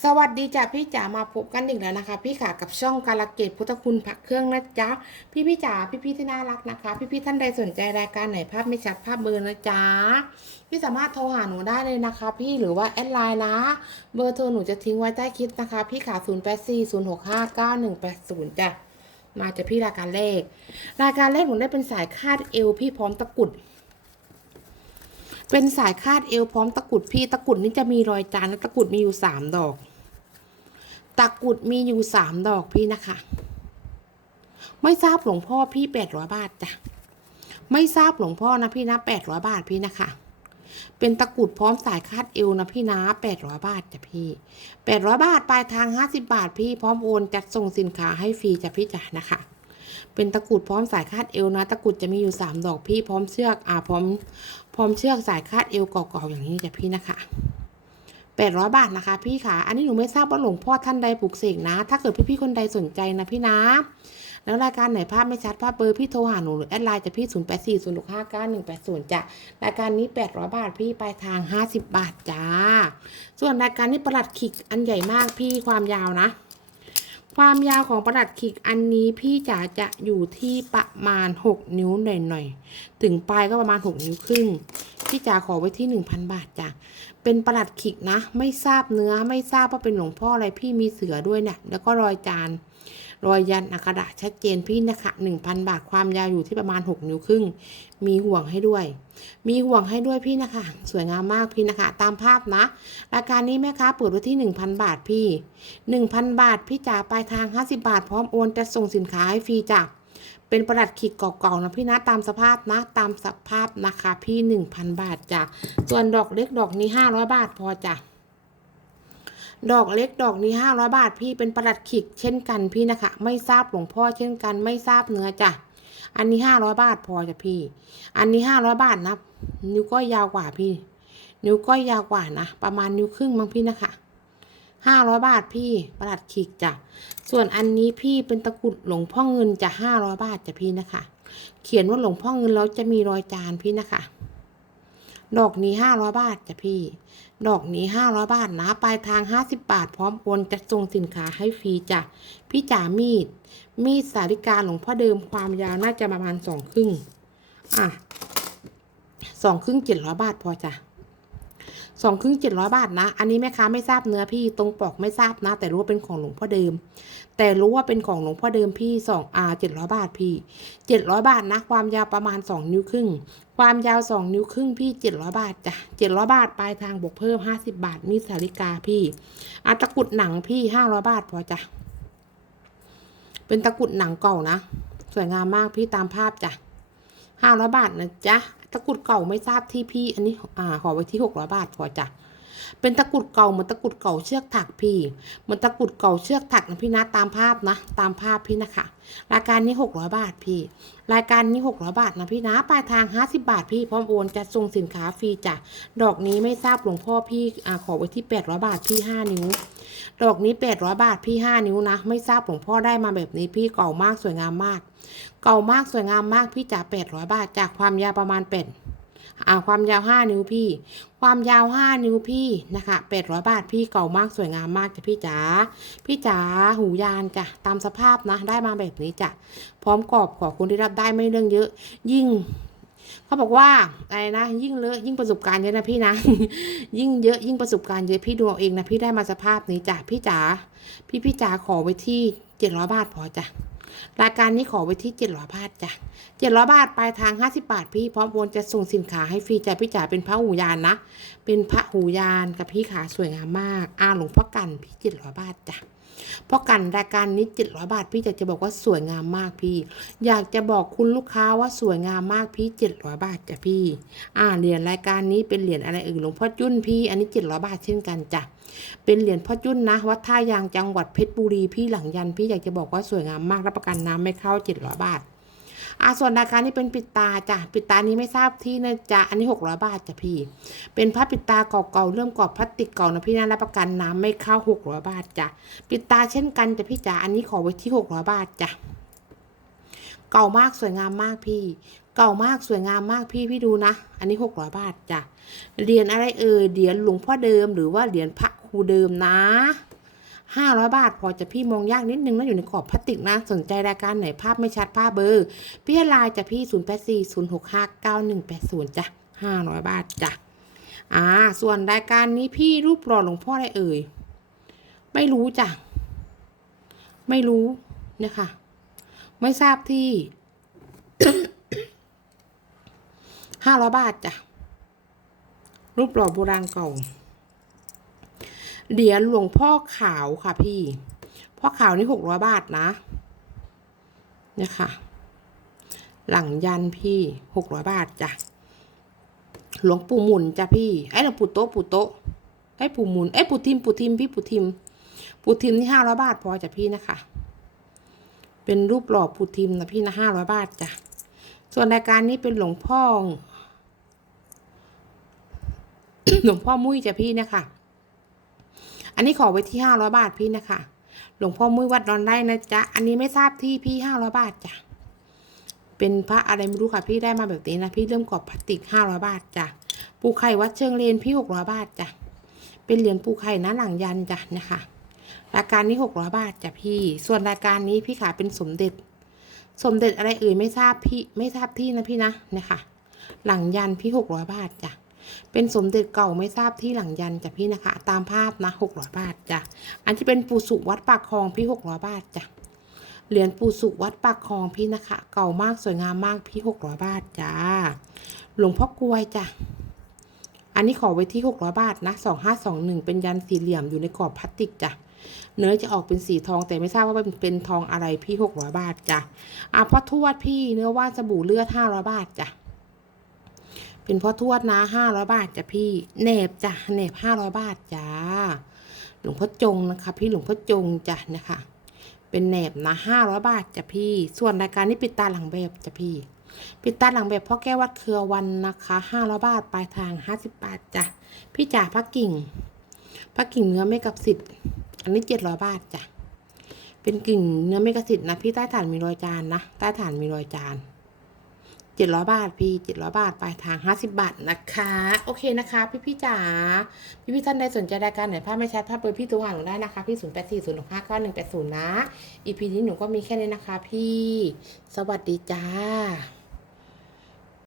สวัสดีจ้ะพี่จ๋ามาพบกันอีกแล้วนะคะ พี่ขากับช่องการะเกดพุทธคุณผักเครื่องนะจ๊ะพี่พี่จ๋าพี่พี่ที่น่ารักนะคะ พี่พี่ท่านใดสนใจรายการไหนภาพไม่ชัดภาพเบอร์นะจ๊ะพี่สามารถโทรหาหนูได้เลยนะคะ พี่หรือว่าแอดไลน์นะ เบอร์โทรหนูจะทิ้งไว้ใต้คลิปนะคะ พี่ขา0 8 4 0 6 5 9 1 8 0จ้ะมาจากพี่รายการเลข รายการเลขหนูได้เป็นสายคาดเอวพี่พร้อมตะกุด เป็นสายคาดเอวพร้อมตะกุดพี่ตะกุดนี่จะมีรอยจานและตะกุดมีอยู่สามดอก ตะกุดมีอยู่สามดอกพี่นะคะ ไม่ทราบหลวงพ่อพี่แปดร้อยบาทจ้ะไม่ทราบหลวงพ่อนะพี่นะแปดร้อยบาทพี่นะคะ เป็นตะกุดพร้อมสายคาดเอวนะพี่นะแปดร้อยบาทจ้ะพี่แปดร้อยบาทปลายทางห้าสิบาทพี่พร้อมโอนจัดส่งสินค้าให้ฟรีจ้ะพี่จ๋านะคะเป็นตะกุดพร้อมสายคาดเอวนะ ตะกุดจะมีอยู่สามดอกพี่พร้อมเชือกอ่าพร้อม พร้อมเชือกสายคาดเอวเก่าๆอย่างนี้จ้ะพี่นะคะแปดร้อยบาทนะคะ พี่ขาอันนี้หนูไม่ทราบว่าหลวงพ่อท่านใดปลูกเสกนะ ถ้าเกิดพี่ๆคนใดสนใจนะพี่นะ แล้วรายการไหนภาพไม่ชัดภาพเบอร์พี่โทรหาหนูหรือแอดไลน์จะพี่ 0 8 4 0 6 5 9 1 8 0จ้ะ รายการนี้ 800 บาทพี่ปลายทาง 50 บาทจ้า ส่วนรายการนี้ประหลัดขิกอันใหญ่มากพี่ความยาวนะ ความยาวของประดัดขิกอันนี้พี่จ๋าจะอยู่ที่ประมาณ 6 นิ้วหน่อยๆ ถึงปลายก็ประมาณ 6 นิ้วครึ่ง พี่จ๋าขอไว้ที่ 1,000 บาทจ้ะ เป็นประดัดขิกนะ ไม่ทราบเนื้อไม่ทราบว่าเป็นหลวงพ่ออะไรพี่มีเสือด้วยเนี่ยแล้วก็รอยจาน รอยยันอักขระชัดเจนพี่นะคะ1,000 บาทความยาวอยู่ที่ประมาณ 6 นิ้วครึ่ง มีห่วงให้ด้วย มีห่วงให้ด้วยพี่นะคะ สวยงามมากพี่นะคะ ตามภาพนะรายการนี้แม่ค้าเปิดไว้ที่ 1,000 บาทพี่ 1,000 บาทพี่จ๋าปลายทาง 50 บาท พร้อมโอนจะส่งสินค้าให้ฟรีจ้ะเป็นประหลัดขิกเก่าๆนะพี่นะตามสภาพนะตามสภาพนะคะพี่ 1,000 บาทจ้ะส่วนดอกเล็กดอกนี้ 500 บาทพอจ้ะ ดอกเล็กดอกนี้ 500 บาทพี่เป็นประหลัดขิกเช่นกันพี่นะคะ ไม่ทราบหลวงพ่อเช่นกัน ไม่ทราบเนื้อจ้ะอันนี้ 500 บาทพอจ้ะพี่ อันนี้ 500 บาทนะนิ้วก้อยยาวกว่าพี่ นิ้วก้อยยาวกว่านะประมาณนิ้วครึ่งมั้งพี่นะคะ500บาทพี่ประหลัดขิกจ้ะ ส่วนอันนี้พี่เป็นตะกรุดหลวงพ่อเงินจะ500บาทจ้ะพี่นะคะ เขียนว่าหลวงพ่อเงินแล้วจะมีรอยจานพี่นะคะ ดอกนี้500บาทจ้ะพี่ ดอกนี้500บาทนะ ปลายทาง50บาท พร้อมโอนจะส่งสินค้าให้ฟรีจ้ะ พี่จ๋ามีด มีดสาริกาหลวงพ่อเดิมความยาวน่าจะประมาณสองครึ่ง อะสองครึ่งเจ็ดร้อยบาทพอจ้ะสองครึ่งเจ็ดร้อยบาทนะ อันนี้แม่ค้าไม่ทราบเนื้อพี่ตรงปอกไม่ทราบนะ แต่รู้ว่าเป็นของหลวงพ่อเดิม แต่รู้ว่าเป็นของหลวงพ่อเดิมพี่สองอ่าเจ็ดร้อยบาทพี่เจ็ดร้อยบาทนะ ความยาวประมาณสองนิ้วครึ่ง ความยาวสองนิ้วครึ่งพี่เจ็ดร้อยบาทจ้ะเจ็ดร้อยบาทปลายทางบวกเพิ่มห้าสิบาทมีสาริกาพี่อาตะกุดหนังพี่ห้าร้อยบาทพอจ้ะเป็นตะกุดหนังเก่านะ สวยงามมากพี่ตามภาพจ้ะห้าร้อยบาทนะจ๊ะตะกุดเก่าไม่ทราบที่พี่ อันนี้อ่าขอไว้ที่หกร้อยบาทพอจ้ะ เป็นตะกรุดเก่าเหมือนตะกรุดเก่าเชือกถักพี่เหมือนตะกรุดเก่าเชือกถักนะพี่นะตามภาพนะตามภาพพี่นะคะ รายการนี้หกร้อยบาทพี่ รายการนี้หกร้อยบาทนะพี่นะปลายทางห้าสิบาทพี่พร้อมโอนจะส่งสินค้าฟรีจ้ะดอกนี้ไม่ทราบหลวงพ่อพี่อขอไว้ที่แปดร้อยบาทพี่ห้านิ้ว ดอกนี้แปดร้อยบาทพี่ห้านิ้วนะ ไม่ทราบหลวงพ่อได้มาแบบนี้พี่เก่ามากสวยงามมาก เก่ามากสวยงามมากพี่จ๋าแปดร้อยบาทจากความยาวประมาณเป็ด อ่าความยาวห้านิ้วพี่ ความยาวห้านิ้วพี่นะคะแปดร้อยบาทพี่เก่ามากสวยงามมากจ้ะพี่จ๋า พี่จ๋าหูยานจ้ะตามสภาพนะได้มาแบบนี้จ้ะ พร้อมกรอบขอคนที่รับได้ไม่เรื่องเยอะ ยิ่งเขาบอกว่าอะไรนะยิ่งเลอะยิ่งประสบการณ์เยอะนะพี่นะ ยิ่งเยอะยิ่งประสบการณ์เยอะพี่ดูเอาเองนะพี่ได้มาสภาพนี้จ้ะพี่จ๋าพี่พี่จ๋าขอไว้ที่เจ็ดร้อยบาทพอจ้ะ รายการนี้ขอไว้ที่เจ็ดร้อยบาทจ้ะเจ็ดร้อยบาทปลายทางห้าสิบาท พี่พร้อมโอนจะส่งสินค้าให้ฟรีจ้ะพี่จ๋าเป็นพระหูยานนะ เป็นพระหูยานกับพี่ขาสวยงามมากอาหลวงพ่อกันพี่เจ็ดร้อยบาทจ้ะ พ่อกันรายการนี้เจ็ดร้อยบาท พี่จะจะบอกว่าสวยงามมากพี่ อยากจะบอกคุณลูกค้าว่าสวยงามมากพี่เจ็ดร้อยบาทจ้ะพี่ อ่าเหรียญรายการนี้เป็นเหรียญอะไรเอ่ยหลวงพ่อจุ้นพี่ อันนี้เจ็ดร้อยบาทเช่นกันจ้ะเป็นเหรียญพ่อจุ้นนะวัดท่ายางจังหวัดเพชรบุรีพี่หลังยันพี่อยากจะบอกว่าสวยงามมากรับประกันน้ำไม่เข้าเจ็ดร้อยบาท อ่าส่วนรายการนี้เป็นปิดตาจ้ะปิดตานี้ไม่ทราบที่นะจ๊ะอันนี้หกร้อยบาทจ้ะพี่ เป็นผ้าปิดตาเก่าๆเริ่มกรอบพลาสติกเก่านะพี่นะรับประกันน้ำไม่เข้าหกร้อยบาทจ้ะปิดตาเช่นกันจ้ะพี่จ๋าอันนี้ขอไว้ที่หกร้อยบาทจ้ะเก่ามากสวยงามมากพี่ เก่ามากสวยงามมากพี่พี่ดูนะ อันนี้หกร้อยบาทจ้ะเหรียญอะไรเอ่ยเหรียญหลวงพ่อเดิมหรือว่าเหรียญพระพูเดิมนะ ห้าร้อยบาท พอจะพี่มองยากนิดนึงนะอยู่ในกรอบพลาสติกนะ สนใจรายการไหนภาพไม่ชัดภาพเบอร์พี่ไลน์จะพี่ศูนย์แปดสี่ศูนย์หกห้าเก้าหนึ่งแปดศูนย์จ้ะห้าร้อยบาท จ้ะ อ่า ส่วนรายการนี้พี่รูปหล่อหลวงพ่ออะไรเอ่ย ไม่รู้จ้ะ ไม่รู้เนี่ยค่ะ ไม่ทราบที่ห้าร้อยบาท จ้ะ รูปหล่อโบราณเก่า เหรียญหลวงพ่อขาวค่ะพี่ พ่อขาวนี่หกร้อยบาทนะ เนี่ยค่ะ หลังยันพี่หกร้อยบาทจ้ะ หลวงปู่หมุนจ้ะพี่ ไอ้หลวงปู่โต๊ะปู่โต๊ะ ไอ้ปู่หมุนไอ้ปู่ทิมปู่ทิมพี่ปู่ทิม ปู่ทิมนี่ห้าร้อยบาทพอจ้ะพี่นะคะ เป็นรูปหล่อปู่ทิมนะพี่นะห้าร้อยบาทจ้ะ ส่วนรายการนี้เป็นหลวงพ่อหลวงพ่อมุ้ยจ้ะพี่นะคะ นนี้ขอไว้ที่ห้าร้อยบาทพี่นะคะ หลวงพ่อมุ้ยวัดดอนได้นะจ๊ะ อันนี้ไม่ทราบที่พี่ห้าร้อยบาทจ้ะ เป็นพระอะไรไม่รู้ค่ะพี่ได้มาแบบนี้นะพี่เริ่มกรอบพลาสติกห้าร้อยบาทจ้ะ ปูไข่วัดเชิงเลนพี่หกร้อยบาทจ้ะ เป็นเหรียญปูไข่นะหลังยันจ้ะนะคะ รายการนี้หกร้อยบาทจ้ะพี่ ส่วนรายการนี้พี่ขาเป็นสมเด็จ สมเด็จอะไรเอ่ยไม่ทราบพี่ไม่ทราบที่นะพี่นะเนี่ยค่ะหลังยันพี่หกร้อยบาทจ้ะ เป็นสมเด็จเก่าไม่ทราบที่หลังยันจ้ะพี่นะคะ ตามภาพนะหกร้อยบาทจ้ะอันที่เป็นปูสุวัดปากคลองพี่หกร้อยบาทจ้ะเหรียญปูสุวัดปากคลองพี่นะคะ เก่ามากสวยงามมากพี่หกร้อยบาทจ้าหลวงพ่อกลวยจ้ะอันนี้ขอไว้ที่หกร้อยบาทนะสองห้าสองหนึ่งเป็นยันสี่เหลี่ยมอยู่ในกรอบพลาสติกจ้ะเนื้อจะออกเป็นสีทองแต่ไม่ทราบว่าเป็นเป็นทองอะไรพี่หกร้อยบาทจ้ะอะพ่อทวดพี่เนื้อว่านสบู่เลือดห้าร้อยบาทจ้ะ เป็นพ่อทวดนะห้าร้อยบาทจ้ะพี่เนบจ้ะเนบห้าร้อยบาทจ้าหลวงพ่อจงนะคะ พี่หลวงพ่อจงจ้ะนะคะ เป็นแนบนะห้าร้อยบาทจ้ะพี่ ส่วนรายการนี้ปิดตาหลังแบบจ้ะพี่ปิดตาหลังแบบพ่อแก้ววัดเครือวันนะคะห้าร้อยบาทปลายทางห้าสิบบาทจ้ะพี่จ๋าพักกิ่งพักกิ่งเนื้อไม่กับสิทธิ์อันนี้เจ็ดร้อยบาทจ้ะเป็นกิ่งเนื้อไม่กระสิทธิ์นะพี่ใต้ฐานมีรอยจานนะใต้ฐานมีรอยจาน เจ็ดร้อยบาทพี่เจ็ดร้อยบาทปลายทางห้าสิบบาทนะคะ โอเคนะคะ พี่พี่จ๋าพี่พี่ท่านใดสนใจรายการไหนภาพไม่ชัดภาพเบอร์พี่ตัวหาหนูได้นะคะ พี่ศูนย์แปดสี่ศูนย์หกห้าเก้าหนึ่งแปดศูนย์นะอีพีนี้หนูก็มีแค่นี้นะคะ พี่ สวัสดีจ้า